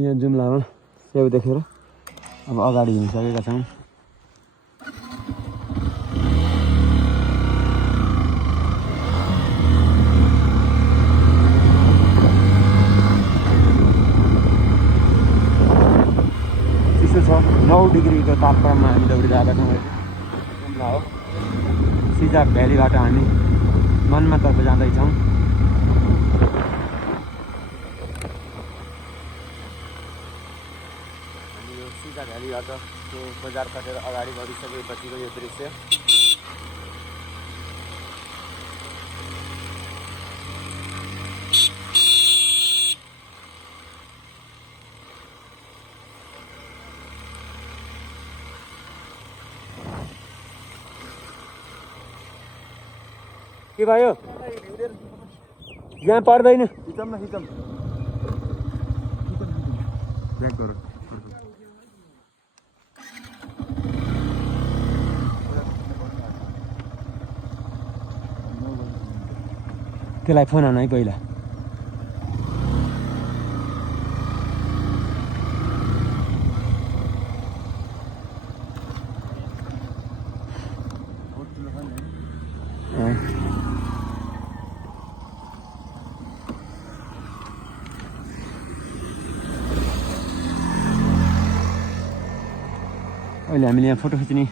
यहाँ जुम्लामा स्याउ देखेर अब अगाडि हिँडिसकेका छौँ। चिसो छ, 9 डिग्रीको तापक्रममा हामी दौडिरहेका छौँ। जुम्ला हो, सिजा भ्यालीबाट हामी मन्मातर्फ जाँदैछौँ। सिजा भ्यालीबाट त्यो बजार कटेर अगाडि बढिसकेपछिको यो दृश्य। के भयो? यहाँ पर्दैन। त्यसलाई फोन हान है पहिला। अहिले हामीले यहाँ फोटो खिच्ने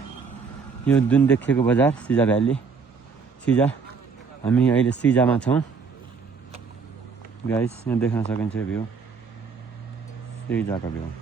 यो जुन देखिएको बजार सिजा भ्याली सिजा, हामी अहिले सिजामा छौँ गाइस। यहाँ देख्न सकिन्छ भ्यू, सिजाको भ्यू।